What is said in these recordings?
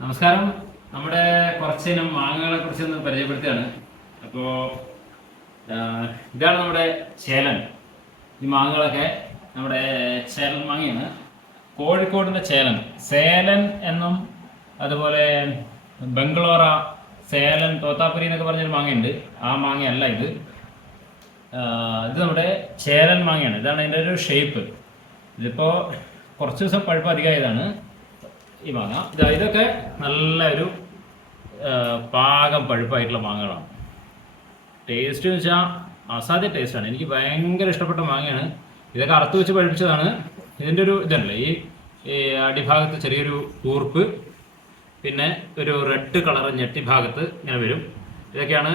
നമസ്കാരം. നമ്മുടെ കുറച്ചിനം മാങ്ങകളെ കുറിച്ച് ഒന്ന് പരിചയപ്പെടുത്തുകയാണ് അപ്പോൾ ഇതാണ് നമ്മുടെ ചേലൻ. ഈ മാങ്ങകളൊക്കെ നമ്മുടെ ചേലൻ മാങ്ങയാണ്. കോഴിക്കോടിന്റെ ചേലൻ. സേലൻ എന്നും അതുപോലെ ബംഗ്ലോറ സേലൻ തോത്താപ്പുരി എന്നൊക്കെ പറഞ്ഞൊരു മാങ്ങയുണ്ട്. ആ മാങ്ങയല്ല ഇത്. ഇത് നമ്മുടെ ചേലൻ മാങ്ങയാണ്. ഇതാണ് അതിന്റെ ഒരു ഷേപ്പ് ഇതിപ്പോൾ കുറച്ച് ദിവസം പഴുപ്പ് അധികമായതാണ്. ഈ മാങ്ങ. ഇതാ ഇതൊക്കെ നല്ലൊരു പാകം പഴുപ്പായിട്ടുള്ള മാങ്ങകളാണ്. ടേസ്റ്റ് എന്ന് വെച്ചാൽ അസാധ്യ ടേസ്റ്റാണ് എനിക്ക് ഭയങ്കര ഇഷ്ടപ്പെട്ട മാങ്ങയാണ്. ഇതൊക്കെ അറുത്ത് വെച്ച് പഴുപ്പിച്ചതാണ്. ഇതിന്റെ ഒരു ഇതല്ലേ ഈ അടിഭാഗത്ത് ചെറിയൊരു കൂർപ്പ് പിന്നെ ഒരു റെഡ് കളർ ഞെട്ടി ഭാഗത്ത് ഇങ്ങനെ വരും. ഇതൊക്കെയാണ്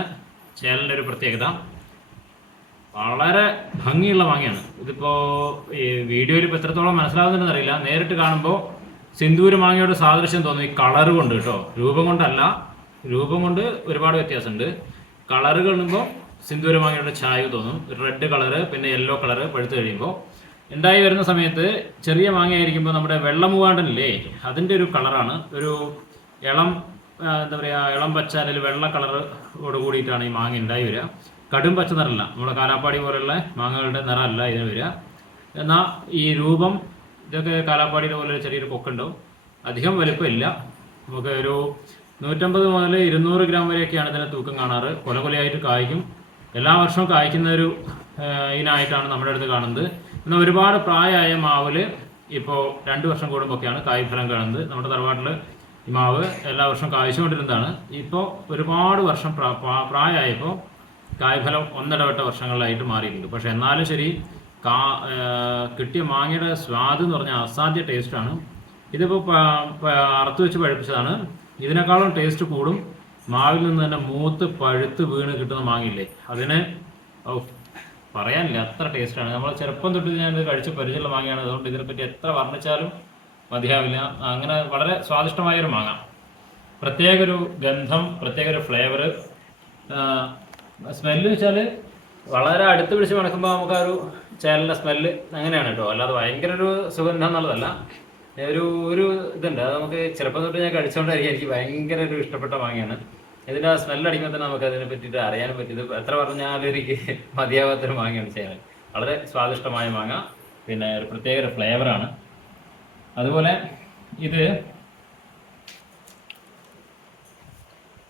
ചേലിന്റെ ഒരു പ്രത്യേകത. വളരെ ഭംഗിയുള്ള മാങ്ങയാണ്. ഇതിപ്പോൾ ഈ വീഡിയോയിൽ ഇപ്പോൾ എത്രത്തോളം മനസ്സിലാവുന്നുണ്ടെന്ന് അറിയില്ല. നേരിട്ട് കാണുമ്പോൾ സിന്ദൂര മാങ്ങയോട് സാദൃശ്യം തോന്നും ഈ കളറ് കൊണ്ട് കേട്ടോ. രൂപം കൊണ്ടല്ല. രൂപം കൊണ്ട് ഒരുപാട് വ്യത്യാസമുണ്ട്. കാണുമ്പോൾ സിന്ദൂര് മാങ്ങയുടെ ചായ തോന്നും. റെഡ് കളറ് പിന്നെ യെല്ലോ കളറ് പഴുത്ത് കഴിയുമ്പോൾ ഉണ്ടായി വരുന്ന സമയത്ത് ചെറിയ മാങ്ങയായിരിക്കുമ്പോൾ നമ്മുടെ നമ്മുടെ വെള്ളമൂവാണ്ടനില്ലേ? അതിന്റെ ഒരു കളറാണ്. ഒരു ഇളം എന്താ പറയുക ഇളം പച്ച അല്ലെങ്കിൽ വെള്ള കളറോട് കൂടിയിട്ടാണ് ഈ മാങ്ങ ഉണ്ടായി വരിക. കടും പച്ച നിറല്ല. നമ്മുടെ കാലാപ്പാടി പോലുള്ള മാങ്ങകളുടെ നിറമല്ല ഇതിന് വരിക. എന്നാൽ ഈ രൂപം ഇതൊക്കെ കാലാപ്പാടിയുടെ പോലെ ചെറിയൊരു കൊക്കുണ്ടാവും അധികം വലുപ്പമില്ല. നമുക്ക് ഒരു നൂറ്റമ്പത് മുതൽ ഇരുന്നൂറ് ഗ്രാം വരെയൊക്കെയാണ് ഇതിനെ തൂക്കം കാണാറ്. കൊല കൊലയായിട്ട് കായ്ക്കും. എല്ലാ വർഷവും കായ്ക്കുന്ന ഒരു ഇനായിട്ടാണ് നമ്മുടെ അടുത്ത് കാണുന്നത്. എന്നാൽ ഒരുപാട് പ്രായമായ മാവിൽ ഇപ്പോൾ രണ്ട് വർഷം കൂടുമ്പോഴൊക്കെയാണ് കായ്ഫലം കാണുന്നത്. നമ്മുടെ തറവാട്ടിൽ ഈ മാവ് എല്ലാ വർഷവും കായ്ച്ചുകൊണ്ടിരുന്നതാണ്. ഇപ്പോൾ ഒരുപാട് വർഷം പ്രാ- പ്രാ- പ്രായമായപ്പോൾ കായ്ഫലം ഒന്നിടവട്ട വർഷങ്ങളിലായിട്ട് മാറിയിട്ടുണ്ട്. പക്ഷെ എന്നാലും ശരി കാ കിട്ടിയ മാങ്ങയുടെ സ്വാദ് എന്ന് പറഞ്ഞാൽ അസാധ്യ ടേസ്റ്റാണ് ഇതിപ്പോൾ അറുത്ത് വെച്ച് പഴുപ്പിച്ചതാണ്. ഇതിനേക്കാളും ടേസ്റ്റ് കൂടും മാവിൽ നിന്ന് തന്നെ മൂത്ത് പഴുത്ത് വീണ് കിട്ടുന്ന മാങ്ങയില്ലേ? അതിന് പറയാനില്ല അത്ര ടേസ്റ്റാണ് നമ്മൾ ചെറുപ്പം തൊട്ട് ഞാൻ കഴിച്ച് പരിചയമുള്ള മാങ്ങയാണ്. അതുകൊണ്ട് ഇതിനെപ്പറ്റി എത്ര വർണിച്ചാലും മതിയാവില്ല. അങ്ങനെ വളരെ സ്വാദിഷ്ടമായ ഒരു മാങ്ങ. പ്രത്യേക ഒരു ഗന്ധം പ്രത്യേക ഒരു ഫ്ലേവർ സ്മെല്ല് വെച്ചാൽ വളരെ അടുത്ത് പിടിച്ച് മണക്കുമ്പോൾ നമുക്കൊരു ചേലിന്റെ സ്മെല്ല് അങ്ങനെയാണ് കേട്ടോ. അല്ലാതെ ഭയങ്കര ഒരു സുഗന്ധം എന്നുള്ളതല്ല ഒരു ഒരു ഇതുണ്ട്. അത് നമുക്ക് ചെറുപ്പം തൊട്ട് ഞാൻ കഴിച്ചുകൊണ്ടായിരിക്കും എനിക്ക് ഭയങ്കര ഒരു ഇഷ്ടപ്പെട്ട മാങ്ങയാണ്. ഇതിന്റെ ആ സ്മെല്ല് അടിക്കുമ്പോൾ തന്നെ നമുക്ക് അതിനെ പറ്റിയിട്ട് അറിയാനും പറ്റും. ഇത് എത്ര പറഞ്ഞാലും എനിക്ക് മതിയാവാത്തൊരു മാങ്ങയാണ് ചേനൽ വളരെ സ്വാദിഷ്ടമായ മാങ്ങ. പിന്നെ ഒരു പ്രത്യേക ഒരു ഫ്ലേവറാണ് അതുപോലെ ഇത്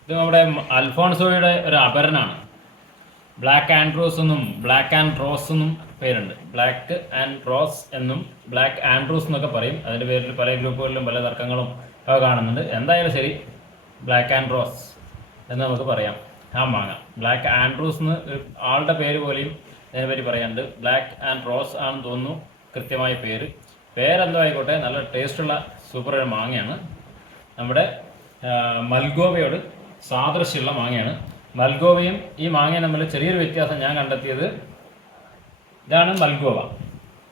ഇത് നമ്മുടെ അൽഫോൺസോയുടെ ഒരു അപരനാണ്. ബ്ലാക്ക് ആൻഡ് റോസ് എന്നും ബ്ലാക്ക് ആൻഡ് റോസ് എന്നും പേരുണ്ട്. ബ്ലാക്ക് ആൻഡ് റോസ് എന്നും ബ്ലാക്ക് ആൻഡ്രൂസ് എന്നൊക്കെ പറയും. അതിന്റെ പേരിൽ പല ഗ്രൂപ്പുകളിലും പല തർക്കങ്ങളും ഒക്കെ കാണുന്നുണ്ട്. എന്തായാലും ശരി ബ്ലാക്ക് ആൻഡ് റോസ് എന്ന് നമുക്ക് പറയാം. ആ മാങ്ങ ബ്ലാക്ക് ആൻഡ്രൂസ് എന്ന് ആളുടെ പേര് പോലെയും അതിനെപ്പറ്റി പറയാനുണ്ട്. ബ്ലാക്ക് ആൻഡ് റോസ് ആണെന്ന് തോന്നുന്നു. കൃത്യമായ പേര്. പേരെന്തോ ആയിക്കോട്ടെ നല്ല ടേസ്റ്റുള്ള സൂപ്പർ ഒരു മാങ്ങയാണ്. നമ്മുടെ മൽഗോവയോട് സാദൃശ്യമുള്ള മാങ്ങയാണ്. മൽഗോവയും ഈ മാങ്ങയും തമ്മിൽ ചെറിയൊരു വ്യത്യാസം ഞാൻ കണ്ടെത്തിയത് ഇതാണ് മൽഗോവ.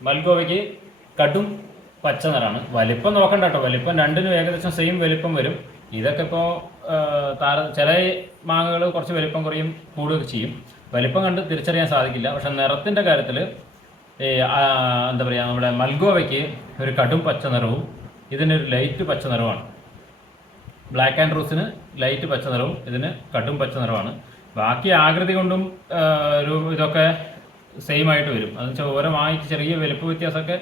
മൽഗോവയ്ക്ക് കടും പച്ച നിറാണ് വലിപ്പം നോക്കണ്ട കേട്ടോ. വലിപ്പം രണ്ടിനും ഏകദേശം സെയിം വലിപ്പം വരും. ഇതൊക്കെ ഇപ്പോൾ താര ചില മാങ്ങകൾ കുറച്ച് വലിപ്പം കുറയും കൂടുകയൊക്കെ ചെയ്യും. വലിപ്പം കണ്ട് തിരിച്ചറിയാൻ സാധിക്കില്ല. പക്ഷെ നിറത്തിന്റെ കാര്യത്തിൽ എന്താ പറയുക നമ്മുടെ മൽഗോവയ്ക്ക് ഒരു കടും പച്ച നിറവും ഇതിനൊരു ലൈറ്റ് പച്ച നിറവുമാണ്. ബ്ലാക്ക് ആൻഡ് റോസിന് ലൈറ്റ് പച്ച നിറവും ഇതിന് കടും പച്ച നിറമാണ് ബാക്കി ആകൃതി കൊണ്ടും ഒരു ഇതൊക്കെ സെയിം ആയിട്ട് വരും. അതെന്ന് വെച്ചാൽ ഓരോ മാങ്ങയ്ക്ക് ചെറിയ വലിപ്പ വ്യത്യാസമൊക്കെ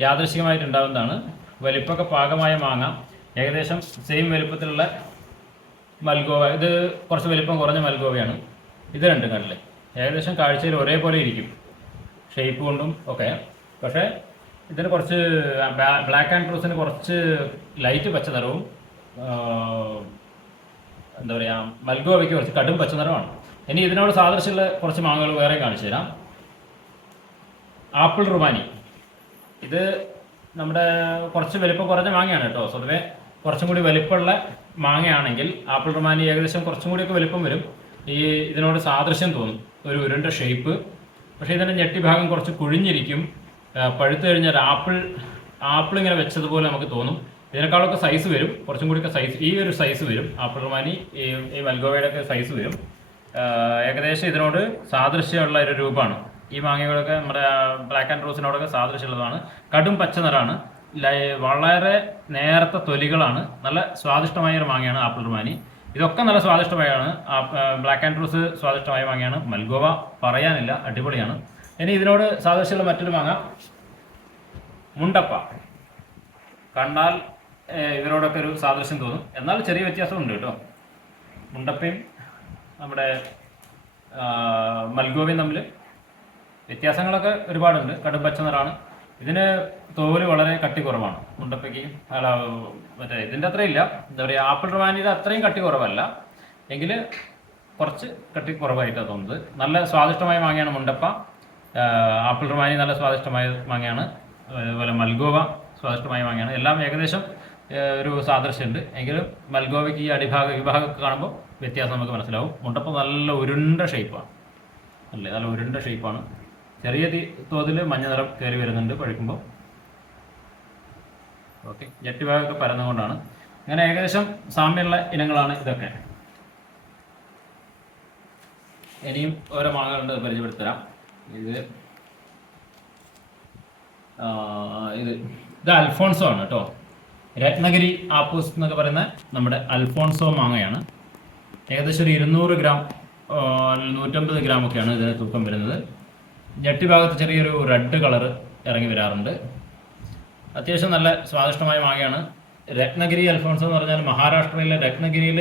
യാദൃശികമായിട്ട് ഉണ്ടാകുന്നതാണ് വലിപ്പമൊക്കെ പാകമായ മാങ്ങ. ഏകദേശം സെയിം വലിപ്പത്തിലുള്ള മൽഗോവ. ഇത് കുറച്ച് വലിപ്പം കുറഞ്ഞ മൽഗോവയാണ്. ഇത് രണ്ടും കണ്ടില്ലേ ഏകദേശം കാഴ്ചയിൽ ഒരേപോലെ ഇരിക്കും. ഷേപ്പ് കൊണ്ടും ഒക്കെ. പക്ഷേ ഇതിന് കുറച്ച് ബ്ലാക്ക് ആൻഡ് റോസിന് കുറച്ച് ലൈറ്റ് പച്ച നിറവും എന്താ പറയുക മൽഗോവയ്ക്ക് കുറച്ച് കടും പച്ച നിറമാണ് ഇനി ഇതിനോട് സാദൃശ്യമുള്ള കുറച്ച് മാങ്ങകൾ വേറെ കാണിച്ചു തരാം. ആപ്പിൾ റുമാനി ഇത് നമ്മുടെ കുറച്ച് വലിപ്പം കുറഞ്ഞ മാങ്ങയാണ് കേട്ടോ. സ്വതവേ കുറച്ചും കൂടി വലിപ്പമുള്ള മാങ്ങയാണെങ്കിൽ ആപ്പിൾ റുമാനി ഏകദേശം കുറച്ചും കൂടിയൊക്കെ വലിപ്പം വരും. ഈ ഇതിനോട് സാദൃശ്യം തോന്നും. ഒരു ഉരുണ്ട ഷേപ്പ് പക്ഷേ ഇതിന്റെ ഞെട്ടി ഭാഗം കുറച്ച് കുഴിഞ്ഞിരിക്കും. പഴുത്തു കഴിഞ്ഞാൽ ആപ്പിൾ ആപ്പിൾ ഇങ്ങനെ വെച്ചതുപോലെ നമുക്ക് തോന്നും. ഇതിനേക്കാളൊക്കെ സൈസ് വരും. കുറച്ചും കൂടിയൊക്കെ സൈസ് ഈ ഒരു സൈസ് വരും. ആപ്പിൾ റുമാനി ഈ മൽഗോവയുടെ ഒക്കെ സൈസ് വരും. ഏകദേശം ഇതിനോട് സാദൃശ്യമുള്ള ഒരു രൂപമാണ്. ഈ മാങ്ങകളൊക്കെ നമ്മുടെ ബ്ലാക്ക് ആൻഡ് റോസിനോടൊക്കെ സാദൃശ്യമുള്ളതാണ്. കടും പച്ച നിറമാണ്. വളരെ നേരത്തെ തൊലികളാണ്. നല്ല സ്വാദിഷ്ടമായ ഒരു മാങ്ങയാണ് ആപ്പിൾ റുമാനി. ഇതൊക്കെ നല്ല സ്വാദിഷ്ടമായാണ്. ബ്ലാക്ക് ആൻഡ് റോസ് സ്വാദിഷ്ടമായ മാങ്ങയാണ്. മൽഗോവ പറയാനില്ല അടിപൊളിയാണ്. ഇനി ഇതിനോട് സാദൃശ്യമുള്ള മറ്റൊരു മാങ്ങ. മുണ്ടപ്പ. കണ്ടാൽ ഇവരോടൊക്കെ ഒരു സാദൃശ്യം തോന്നും. എന്നാൽ ചെറിയ വ്യത്യാസമുണ്ട് കേട്ടോ. മുണ്ടപ്പയും നമ്മുടെ മൽഗോവയും തമ്മിൽ വ്യത്യാസങ്ങളൊക്കെ ഒരുപാടുണ്ട്. കടും പച്ച നിറാണ് ഇതിന് തോൽ വളരെ കട്ടി കുറവാണ് മുണ്ടപ്പയ്ക്ക് അല്ല മറ്റേ ഇതിന്റെ അത്രയും ഇല്ല. എന്താ പറയുക ആപ്പിൾ റൊമാനിയുടെ അത്രയും കട്ടി കുറവല്ല എങ്കിൽ കുറച്ച് കട്ടി കുറവായിട്ടാണ് തോന്നുന്നത്. നല്ല സ്വാദിഷ്ടമായ മാങ്ങയാണ് മുണ്ടപ്പ. ആപ്പിൾ റൊമാനി നല്ല സ്വാദിഷ്ടമായ മാങ്ങയാണ്. അതുപോലെ മൽഗോവ സ്വാദിഷ്ടമായ മാങ്ങയാണ്. എല്ലാം ഏകദേശം ഒരു സാദൃശ്യമുണ്ട്. എങ്കിലും മൽഗോവയ്ക്ക് ഈ അടിഭാഗ ഈ ഭാഗമൊക്കെ കാണുമ്പോൾ വ്യത്യാസം നമുക്ക് മനസ്സിലാവും. മുണ്ടപ്പ നല്ല ഉരുണ്ട ഷേപ്പാണ് അല്ലേ? നല്ല ഉരുണ്ട ഷേപ്പാണ് ചെറിയ തോതിൽ മഞ്ഞ നിറം കയറി വരുന്നുണ്ട് പഴുക്കുമ്പോൾ ഓക്കെ ജെട്ടി ഭാഗമൊക്കെ പരന്നുകൊണ്ടാണ്. അങ്ങനെ ഏകദേശം സാമ്യമുള്ള ഇനങ്ങളാണ് ഇതൊക്കെ. ഇനിയും ഓരോ മാങ്ങകളുണ്ട് പരിചയപ്പെടുത്തരാം. ഇത് ഇത് ഇത് അൽഫോൺസോ ആണ് കേട്ടോ. രത്നഗിരി ആപ്പൂസ് എന്നൊക്കെ പറയുന്ന നമ്മുടെ അൽഫോൺസോ മാങ്ങയാണ്. ഏകദേശം ഒരു ഇരുന്നൂറ് ഗ്രാം നൂറ്റമ്പത് ഗ്രാം ഒക്കെയാണ് ഇതിന് തൂക്കം വരുന്നത്. ഞെട്ടി ഭാഗത്ത് ചെറിയൊരു റെഡ് കളർ ഇറങ്ങി വരാറുണ്ട്. അത്യാവശ്യം നല്ല സ്വാദിഷ്ടമായ മാങ്ങയാണ്. രത്നഗിരി അൽഫോൺസ് എന്ന് പറഞ്ഞാൽ മഹാരാഷ്ട്രയിലെ രത്നഗിരിയിൽ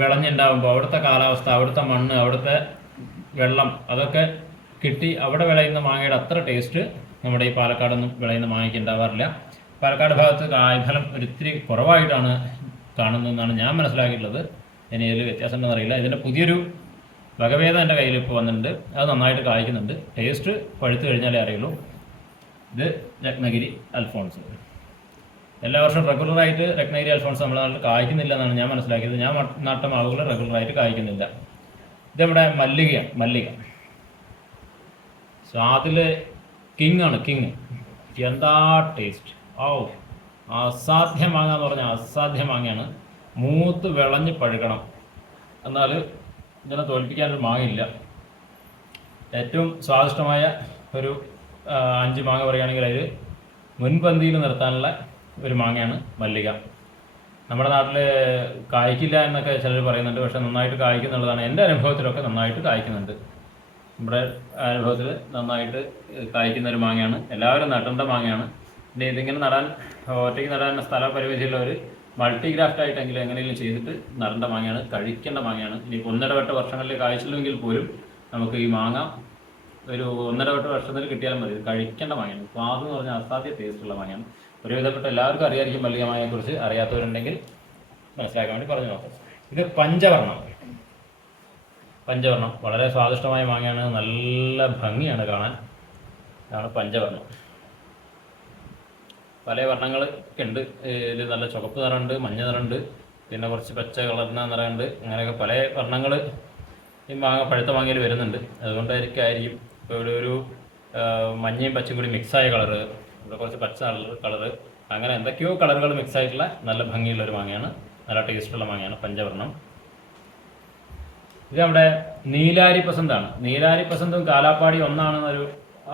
വിളഞ്ഞുണ്ടാകുമ്പോൾ അവിടുത്തെ കാലാവസ്ഥ അവിടുത്തെ മണ്ണ് അവിടുത്തെ വെള്ളം അതൊക്കെ കിട്ടി അവിടെ വിളയുന്ന മാങ്ങയുടെ അത്ര ടേസ്റ്റ് നമ്മുടെ ഈ പാലക്കാടൊന്നും വിളയുന്ന മാങ്ങയ്ക്ക് ഉണ്ടാവാറില്ല. പാലക്കാട് ഭാഗത്ത് കായ്ഫലം ഒരിത്തിരി കുറവായിട്ടാണ് കാണുന്നതെന്നാണ് ഞാൻ മനസ്സിലാക്കിയിട്ടുള്ളത്. ഇനി ഇതിൽ വ്യത്യാസം ഉണ്ടെന്നറിയില്ല ഇതിന്റെ പുതിയൊരു വകഭേദം എന്റെ കയ്യിൽ ഇപ്പോൾ വന്നിട്ടുണ്ട്. അത് നന്നായിട്ട് കായ്ക്കുന്നുണ്ട്. ടേസ്റ്റ് പഴുത്തു കഴിഞ്ഞാലേ അറിയുള്ളൂ. ഇത് രത്നഗിരി അൽഫോൺസ്. എല്ലാ വർഷവും റെഗുലറായിട്ട് രത്നഗിരി അൽഫോൺസ് നമ്മുടെ നാട്ടിൽ കായ്ക്കുന്നില്ല എന്നാണ് ഞാൻ മനസ്സിലാക്കിയത്. ഞാൻ നാട്ടം മാവുകൾ റെഗുലറായിട്ട് കായ്ക്കുന്നില്ല. ഇത് നമ്മുടെ മല്ലികയാണ് മല്ലിക സ്വാദിൽ കിങ് ആണ് കിങ്. എന്താ ടേസ്റ്റ് ഓ അസാധ്യ മാങ്ങ എന്ന് പറഞ്ഞാൽ അസാധ്യ മാങ്ങയാണ്. മൂത്ത് വിളഞ്ഞ് പഴുകണം എന്നാൽ ഇതിനെ തോൽപ്പിക്കാനൊരു മാങ്ങയില്ല. ഏറ്റവും സ്വാദിഷ്ടമായ ഒരു അഞ്ച് മാങ്ങ പറയുകയാണെങ്കിൽ അതിൽ മുൻപന്തിയിൽ നിർത്താനുള്ള ഒരു മാങ്ങയാണ് മല്ലിക. നമ്മുടെ നാട്ടിൽ കായ്ക്കില്ല എന്നൊക്കെ ചിലർ പറയുന്നുണ്ട്. പക്ഷെ നന്നായിട്ട് കായ്ക്കുന്നുള്ളതാണ് എന്റെ അനുഭവത്തിലൊക്കെ നന്നായിട്ട് കായ്ക്കുന്നുണ്ട്. നമ്മുടെ അനുഭവത്തിൽ നന്നായിട്ട് കായ്ക്കുന്ന ഒരു മാങ്ങയാണ്. എല്ലാവരും നടേണ്ട മാങ്ങയാണ്. പിന്നെ ഇതിങ്ങനെ നടാൻ ഒറ്റയ്ക്ക് നടാൻ സ്ഥല പരിമിതിയുള്ളവർ മൾട്ടി ഗ്രാഫ്റ്റ് ആയിട്ടെങ്കിലും എങ്ങനെയെങ്കിലും ചെയ്തിട്ട് നടേണ്ട മാങ്ങയാണ് കഴിക്കേണ്ട മാങ്ങയാണ്. ഇനി ഒന്നിടവട്ട വർഷങ്ങളിൽ കാഴ്ചയില്ലെങ്കിൽ പോലും നമുക്ക് ഈ മാങ്ങ ഒരു ഒന്നിടവട്ട വർഷത്തിൽ കിട്ടിയാലും മതി. കഴിക്കേണ്ട മാങ്ങയാണ്. സ്വാദ് എന്ന് പറഞ്ഞാൽ അസാധ്യ ടേസ്റ്റുള്ള മാങ്ങയാണ്. ഒരുവിധപ്പെട്ട എല്ലാവർക്കും അറിയായിരിക്കും മല്ലിക മാങ്ങയെക്കുറിച്ച് അറിയാത്തവരുണ്ടെങ്കിൽ മനസ്സിലാക്കാൻ വേണ്ടി പറഞ്ഞു നോക്കാം. ഇത് പഞ്ചവർണം പഞ്ചവർണം വളരെ സ്വാദിഷ്ടമായ മാങ്ങയാണ്. നല്ല ഭംഗിയാണ് കാണാൻ. ഇതാണ് പഞ്ചവർണം. പല വർണങ്ങൾ ഒക്കെ ഉണ്ട്. ഇതിൽ നല്ല ചുവപ്പ് നിറമുണ്ട് മഞ്ഞ നിറമുണ്ട് പിന്നെ കുറച്ച് പച്ച കളർന്ന നിറമുണ്ട് അങ്ങനെയൊക്കെ പല വർണങ്ങൾ ഈ മാങ്ങ പഴുത്ത മാങ്ങയിൽ വരുന്നുണ്ട്. അതുകൊണ്ടായിരിക്കും ഇപ്പോൾ ഇവിടെ ഒരു മഞ്ഞയും പച്ചയും കൂടി മിക്സായ കളറ് ഇവിടെ കുറച്ച് പച്ച കളർ അങ്ങനെ എന്തൊക്കെയോ കളറുകൾ മിക്സ് ആയിട്ടുള്ള നല്ല ഭംഗിയുള്ള ഒരു മാങ്ങയാണ്. നല്ല ടേസ്റ്റുള്ള മാങ്ങയാണ് പഞ്ചവർണം. ഇത് നമ്മുടെ നീലാരി പസന്താണ് നീലാരി പസന്തും കാലാപ്പാടി ഒന്നാണെന്നൊരു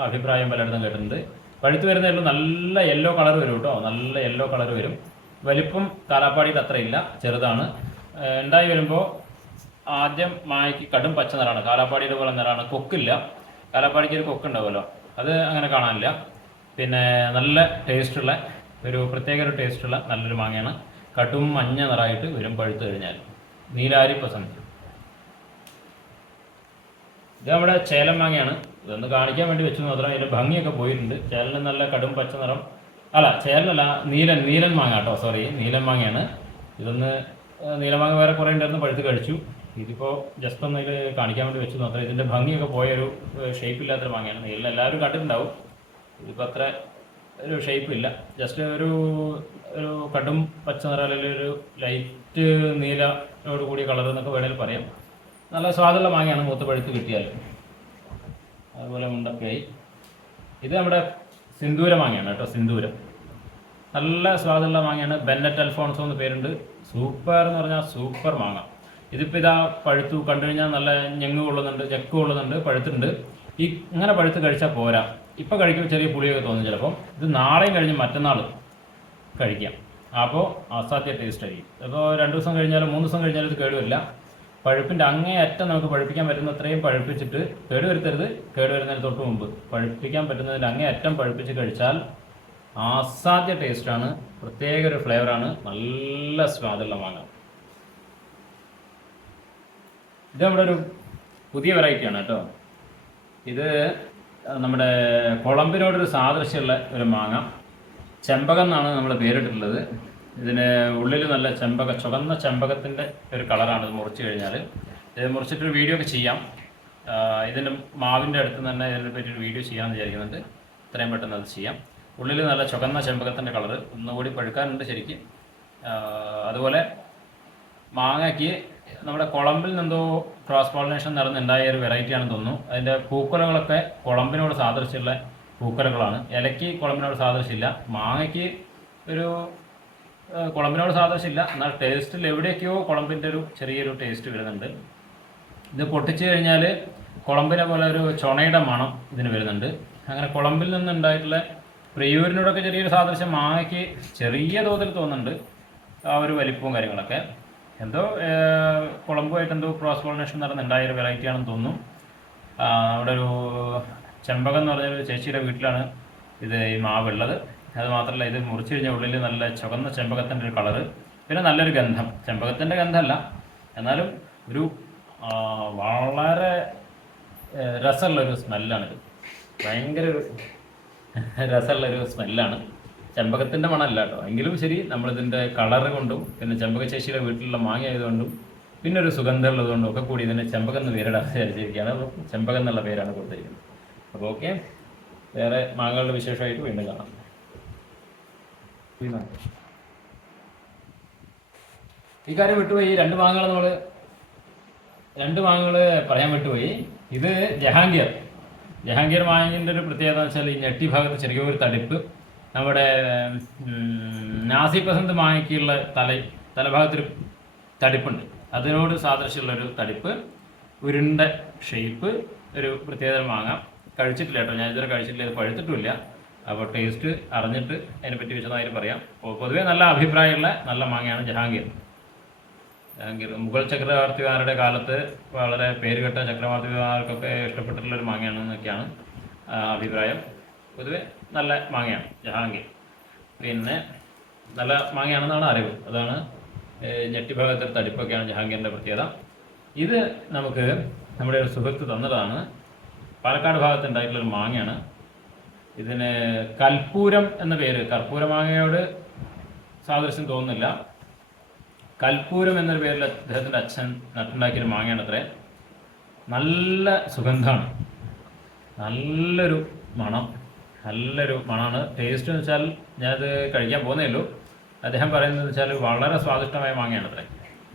അഭിപ്രായം പലയിടത്തും കേട്ടിട്ടുണ്ട്. പഴുത്ത് വരുന്നതിലും നല്ല യെല്ലോ കളർ വരും കേട്ടോ. നല്ല യെല്ലോ കളർ വരും. വലിപ്പം കാലാപ്പാടിയുടെ അത്ര ഇല്ല. ചെറുതാണ്. ഉണ്ടായി വരുമ്പോൾ ആദ്യം മായ്ക്ക് കടും പച്ച നിറാണ് കാലാപ്പാടിയുടെ പോലെ നിറാണ് കൊക്കില്ല. കാലാപ്പാടിക്ക് ഒരു കൊക്കുണ്ടാവുമല്ലോ. അത് അങ്ങനെ കാണാനില്ല. പിന്നെ നല്ല ടേസ്റ്റുള്ള ഒരു പ്രത്യേക ഒരു ടേസ്റ്റുള്ള നല്ലൊരു മാങ്ങയാണ്. കടും മഞ്ഞ നിറായിട്ട് വരും പഴുത്ത് കഴിഞ്ഞാൽ. നീലാരി പസന്ത് ഇത് നമ്മുടെ ചേലം മാങ്ങയാണ് ഇതൊന്ന് കാണിക്കാൻ വേണ്ടി വെച്ചു മാത്രം. അതിന്റെ ഭംഗിയൊക്കെ പോയിട്ടുണ്ട്. ചേലന് നല്ല കടും പച്ച നിറം. അല്ല ചേലനല്ല നീലൻ നീലൻ മാങ്ങ കേട്ടോ സോറി നീലൻ മാങ്ങയാണ്. ഇതൊന്ന് നീലമാങ്ങ വേറെ കുറേ ഉണ്ടായിരുന്നു പഴുത്ത് കഴിച്ചു. ഇതിപ്പോൾ ജസ്റ്റ് ഒന്ന് ഇതിൽ കാണിക്കാൻ വേണ്ടി വെച്ചു മാത്രം. ഇതിന്റെ ഭംഗിയൊക്കെ പോയൊരു ഷേപ്പ് ഇല്ലാത്തൊരു മാങ്ങയാണ്. നീലൻ എല്ലാവരും കണ്ടിട്ടുണ്ടാവും. ഇതിപ്പോൾ അത്ര ഒരു ഷേപ്പ് ഇല്ല. ജസ്റ്റ് ഒരു ഒരു കടും പച്ച നിറം അല്ലെങ്കിൽ ഒരു ലൈറ്റ് നീലയോട് കൂടിയ കളർ എന്നൊക്കെ വേണമെങ്കിൽ പറയാം. നല്ല സ്വാദുള്ള മാങ്ങയാണ് മൂത്ത് പഴുത്ത് കിട്ടിയാൽ. അതുപോലെ മുണ്ടക്കയായി ഇത് നമ്മുടെ സിന്ദൂര മാങ്ങയാണ് കേട്ടോ സിന്ദൂരം. നല്ല സ്വാദുള്ള മാങ്ങയാണ്. ബെന്നറ്റ് അൽഫോൺസോ എന്ന് പേരുണ്ട്. സൂപ്പർ എന്ന് പറഞ്ഞാൽ സൂപ്പർ മാങ്ങ. ഇതിപ്പോൾ ഇതാ പഴുത്തു കണ്ടു കഴിഞ്ഞാൽ നല്ല ഞെങ്ങ് കൊള്ളുന്നുണ്ട് ചെക്ക് കൊള്ളുന്നുണ്ട് പഴുത്തുണ്ട് ഈ ഇങ്ങനെ പഴുത്ത് കഴിച്ചാൽ പോരാ. ഇപ്പം കഴിക്കുമ്പോൾ ചെറിയ പുളിയൊക്കെ തോന്നും ചിലപ്പം. ഇത് നാളെയും കഴിഞ്ഞ് മറ്റന്നാൾ കഴിക്കാം. അപ്പോൾ അസാധ്യ ടേസ്റ്റ് ആയിരിക്കും. അപ്പോൾ രണ്ട് ദിവസം കഴിഞ്ഞാലും മൂന്ന് ദിവസം കഴിഞ്ഞാലും ഇത് കേടുവരില്ല. പഴുപ്പിന്റെ അങ്ങേ അറ്റം നമുക്ക് പഴുപ്പിക്കാൻ പറ്റുന്ന അത്രയും പഴുപ്പിച്ചിട്ട് കേട് വരുത്തരുത്. കേട് വരുന്നതിന് തൊട്ട് മുമ്പ് പഴുപ്പിക്കാൻ പറ്റുന്നതിന്റെ അങ്ങേ അറ്റം പഴുപ്പിച്ച് കഴിച്ചാൽ അസാധ്യ ടേസ്റ്റാണ്. പ്രത്യേക ഒരു ഫ്ലേവറാണ്. നല്ല സ്വാദുള്ള മാങ്ങ. ഇത് നമ്മുടെ ഒരു പുതിയ വെറൈറ്റിയാണ് കേട്ടോ. ഇത് നമ്മുടെ കുളമ്പിനോടൊരു സാദൃശ്യമുള്ള ഒരു മാങ്ങ. ചെമ്പകം എന്നാണ് നമ്മൾ പേരിട്ടിട്ടുള്ളത്. ഇതിന് ഉള്ളിൽ നല്ല ചെമ്പക ചുവന്ന ചെമ്പകത്തിന്റെ ഒരു കളറാണ് ഇത് മുറിച്ച് കഴിഞ്ഞാൽ ഇത് മുറിച്ചിട്ടൊരു വീഡിയോ ഒക്കെ ചെയ്യാം. ഇതിന്റെ മാവിന്റെ അടുത്ത് തന്നെ ഇതിനെ പറ്റി ഒരു വീഡിയോ ചെയ്യാമെന്ന് വിചാരിക്കുന്നുണ്ട്. എത്രയും പെട്ടെന്ന് അത് ചെയ്യാം. ഉള്ളിൽ നല്ല ചുവന്ന ചെമ്പകത്തിന്റെ കളറ് ഒന്നുകൂടി പഴുക്കാനുണ്ട് ശരിക്കും. അതുപോലെ മാങ്ങയ്ക്ക് നമ്മുടെ കുളമ്പിൽ നിന്നെന്തോ ക്രോസ് പോളിനേഷൻ നടന്നുണ്ടായ ഒരു വെറൈറ്റി ആണെന്ന് തോന്നുന്നു. അതിന്റെ പൂക്കുലകളൊക്കെ കുളമ്പിനോട് സാദൃശ്യമുള്ള പൂക്കുലകളാണ് ഇലയ്ക്ക് കുളമ്പിനോട് സാദൃശ്യമില്ല. മാങ്ങയ്ക്ക് ഒരു കുളമ്പിനോട് സാദൃശ്യമില്ല. എന്നാൽ ടേസ്റ്റിൽ എവിടെയൊക്കെയോ കുളമ്പിന്റെ ഒരു ചെറിയൊരു ടേസ്റ്റ് വരുന്നുണ്ട്. ഇത് പൊട്ടിച്ചു കഴിഞ്ഞാൽ കുളമ്പിനെ പോലെ ഒരു ചൊണയുടെ മണം ഇതിന് വരുന്നുണ്ട്. അങ്ങനെ കുളമ്പിൽ നിന്നുണ്ടായിട്ടുള്ള പ്രിയൂരിനോടൊക്കെ ചെറിയൊരു സാദൃശ്യം മാങ്ങയ്ക്ക് ചെറിയ തോതിൽ തോന്നുന്നുണ്ട്. ആ ഒരു വലിപ്പവും കാര്യങ്ങളൊക്കെ. എന്തോ കുളമ്പുമായിട്ട് എന്തോ ക്രോസ് പോളിനേഷൻ നടന്നുണ്ടായ ഒരു വെറൈറ്റി ആണെന്ന് തോന്നുന്നു. അവിടെ ഒരു ചെമ്പകം എന്ന് പറഞ്ഞൊരു ചേച്ചിയുടെ വീട്ടിലാണ് ഇത് ഈ മാവുള്ളത്. അത് മാത്രമല്ല ഇത് മുറിച്ച് കഴിഞ്ഞാൽ ഉള്ളിൽ നല്ല ചുവന്ന ചെമ്പകത്തിന്റെ ഒരു കളറ് പിന്നെ നല്ലൊരു ഗന്ധം. ചെമ്പകത്തിന്റെ ഗന്ധമല്ല എന്നാലും ഒരു വളരെ രസമുള്ളൊരു സ്മെല്ലാണിത്. ഭയങ്കര ഒരു രസമുള്ളൊരു സ്മെല്ലാണ്. ചെമ്പകത്തിന്റെ മണമല്ല കേട്ടോ. എങ്കിലും ശരി നമ്മളിതിന്റെ കളറ് കൊണ്ടും പിന്നെ ചെമ്പക ചേച്ചിയുടെ വീട്ടിലുള്ള മാങ്ങ ആയതുകൊണ്ടും പിന്നെ ഒരു സുഗന്ധം ഉള്ളതുകൊണ്ടും ഒക്കെ കൂടി ഇതിന്റെ ചെമ്പകം എന്ന് പേരിടാൻ വിചാരിച്ചിരിക്കുകയാണ്. ചെമ്പകം എന്നുള്ള പേരാണ് കൊടുത്തിരിക്കുന്നത്. അപ്പോൾ ഓക്കെ വേറെ മാങ്ങകളുടെ വിശേഷമായിട്ട് വീണ്ടും കാണാം. ഈ കാര്യം വിട്ടുപോയി. രണ്ട് ഭാഗങ്ങൾ നമ്മൾ രണ്ട് ഭാഗങ്ങൾ പറയാൻ വിട്ടുപോയി. ഇത് ജഹാംഗീർ. ജഹാംഗീർ മാങ്ങിന്റെ ഒരു പ്രത്യേകത എന്ന് വെച്ചാൽ ഈ ഞെട്ടി ഭാഗത്ത് ചെറിയൊരു തടിപ്പ്. നമ്മുടെ നാസി പസന്ത് മാങ്ങിക്കുള്ള തല തലഭാഗത്തൊരു തടിപ്പുണ്ട്. അതിനോട് സാദൃശ്യമുള്ളൊരു തടിപ്പ്. ഉരുണ്ട ഷേപ്പ് ഒരു പ്രത്യേകത മാങ്ങ. കഴിച്ചിട്ടില്ല കേട്ടോ. ഞാൻ ഇതുവരെ കഴിച്ചിട്ടില്ല. ഇത് പഴുത്തിട്ടുമില്ല. അപ്പോൾ ടേസ്റ്റ് അറിഞ്ഞിട്ട് അതിനെപ്പറ്റി വിശദമായിട്ട് പറയാം. അപ്പോൾ പൊതുവേ നല്ല അഭിപ്രായമുള്ള നല്ല മാങ്ങയാണ് ജഹാംഗീർ. ജഹാംഗീർ മുഗൾ ചക്രവർത്തിമാരുടെ കാലത്ത് വളരെ പേരുകെട്ട ചക്രവർത്തിമാർക്കൊക്കെ ഇഷ്ടപ്പെട്ടിട്ടുള്ള ഒരു മാങ്ങയാണെന്നൊക്കെയാണ് ആ, അഭിപ്രായം. പൊതുവെ നല്ല മാങ്ങയാണ് ജഹാംഗീർ. പിന്നെ നല്ല മാങ്ങയാണെന്നാണ് അറിവ്. അതാണ് ഞെട്ടിഭാഗത്തെ തടിപ്പൊക്കെയാണ് ജഹാംഗീറിന്റെ പ്രത്യേകത. ഇത് നമുക്ക് നമ്മുടെ ഒരു സുഹൃത്ത് തന്നതാണ്. പാലക്കാട് ഭാഗത്ത് ഉണ്ടായിട്ടുള്ളൊരു മാങ്ങയാണ്. ഇതിന് കൽപ്പൂരം എന്ന പേര് കർപ്പൂര മാങ്ങയോട് സാദൃശ്യം തോന്നുന്നില്ല. കൽപ്പൂരം എന്ന പേരിൽ അദ്ദേഹത്തിന്റെ അച്ഛൻ നട്ടുണ്ടാക്കിയൊരു മാങ്ങയാണ് അത്രേ നല്ല സുഗന്ധമാണ്. നല്ലൊരു മണം. നല്ലൊരു മണമാണ്. ടേസ്റ്റ് എന്ന് വെച്ചാൽ ഞാനത് കഴിക്കാൻ പോകുന്നേ ഉള്ളൂ. അദ്ദേഹം പറയുന്നത് വെച്ചാൽ വളരെ സ്വാദിഷ്ടമായ മാങ്ങയാണ് അത്രേ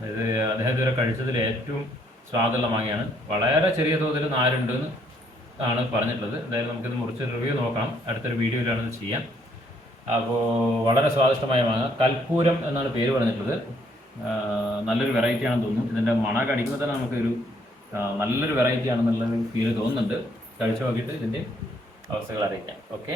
ഇത് അദ്ദേഹം ഇതുവരെ കഴിച്ചതിൽ ഏറ്റവും സ്വാദുള്ള മാങ്ങയാണ്. വളരെ ചെറിയ തോതിൽ നാരുണ്ടെന്ന് ആണ് പറഞ്ഞിട്ടുള്ളത്. എന്തായാലും നമുക്കിത് മുറിച്ച് റിവ്യൂ നോക്കാം അടുത്തൊരു വീഡിയോയിലാണ് ഇത് ചെയ്യാം. അപ്പോൾ വളരെ സ്വാദിഷ്ടമായ മാങ്ങ. കൽപ്പൂരം എന്നാണ് പേര് പറഞ്ഞിട്ടുള്ളത്. നല്ലൊരു വെറൈറ്റി ആണെന്ന് തോന്നുന്നു. ഇതിന്റെ മണ അടിക്കുമ്പോൾ തന്നെ നമുക്കൊരു നല്ലൊരു വെറൈറ്റി ആണെന്നുള്ളൊരു ഫീൽ തോന്നുന്നുണ്ട്. കഴിച്ചു നോക്കിയിട്ട് ഇതിന്റെ അവസ്ഥകൾ അറിയിക്കാം. ഓക്കെ